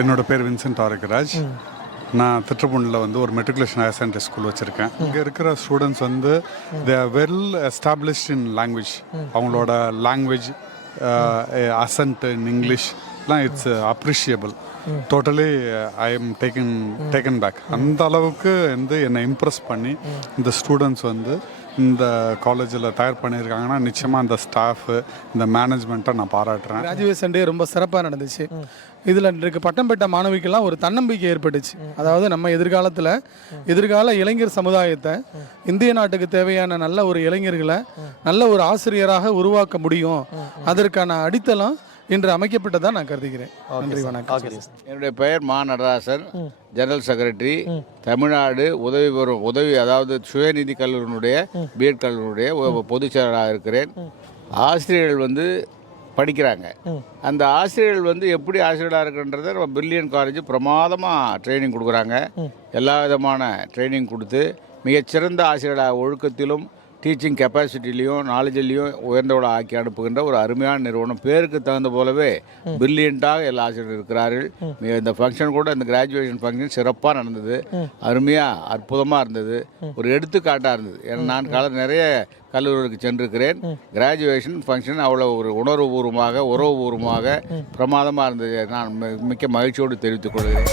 என்னோடய பேர் வின்சென்ட் ஆரோக்கியராஜ். நான் திருப்பூணில் வந்து ஒரு மெட்ரிகுலேஷன் ஹையர் செகண்டரி ஸ்கூல் வச்சுருக்கேன். இங்கே இருக்கிற ஸ்டூடெண்ட்ஸ் வந்து they are well established in language. அவங்களோட லாங்குவேஜ் அசன்ட் இன் இங்கிலீஷ்லாம் it's appreciable. Totally I am taken back. அந்த அளவுக்கு வந்து என்னை இம்ப்ரெஸ் பண்ணி இந்த ஸ்டூடெண்ட்ஸ் வந்து இந்த காலேஜில் தயார் பண்ணியிருக்காங்கன்னா நிச்சயமாக அந்த ஸ்டாஃபு இந்த மேனேஜ்மெண்ட்டை நான் பாராட்டுறேன். கிராஜுவேஷன் டே ரொம்ப சிறப்பாக நடந்துச்சு. இதில் இன்றைக்கு பட்டம் பெற்ற மாணவிக்கெல்லாம் ஒரு தன்னம்பிக்கை ஏற்பட்டுச்சு. அதாவது நம்ம எதிர்கால இளைஞர் சமுதாயத்தை, இந்திய நாட்டுக்கு தேவையான நல்ல ஒரு இளைஞர்களை நல்ல ஒரு ஆசிரியராக உருவாக்க முடியும். அதற்கான அடித்தளம் இன்று அமைக்கப்பட்டதா நான் கருதுகிறேன். நன்றி, வணக்கம். என்னுடைய பெயர் மா நடராசன், ஜெனரல் செக்ரட்டரி, தமிழ்நாடு உதவி அதாவது சுயநிதி கல்லூரியினுடைய பிஎட் கல்லூரியுடைய பொதுச் செயலராக இருக்கிறேன். ஆசிரியர்கள் வந்து படிக்கிறாங்க. அந்த ஆசிரியர்கள் வந்து எப்படி ஆசிரியராக இருக்குன்றதை நம்ம பிரில்லியன் காலேஜ் பிரமாதமாக ட்ரைனிங் கொடுக்குறாங்க. எல்லா விதமான ட்ரைனிங் கொடுத்து மிகச்சிறந்த ஆசிரியராக ஒழுக்கத்திலும் டீச்சிங் கெப்பாசிட்டிலையும் நாலேஜிலையும் உயர்ந்தவளை ஆக்கி அனுப்புகின்ற ஒரு அருமையான நிறுவனம். பேருக்கு தகுந்த போலவே பிரில்லியண்ட்டாக எல்லா ஆசிரியர்கள் இருக்கிறார்கள். இந்த ஃபங்க்ஷன் கூட, இந்த கிராஜுவேஷன் ஃபங்க்ஷன் சிறப்பாக நடந்தது. அருமையாக அற்புதமாக இருந்தது. ஒரு எடுத்துக்காட்டாக இருந்தது. ஏன்னா நான் நிறைய கல்லூரிகளுக்கு சென்றிருக்கிறேன். கிராஜுவேஷன் ஃபங்க்ஷன் அவ்வளோ ஒரு உறவுபூர்வமாக பிரமாதமாக இருந்தது. நான் மிக்க மகிழ்ச்சியோடு தெரிவித்துக் கொள்கிறேன்.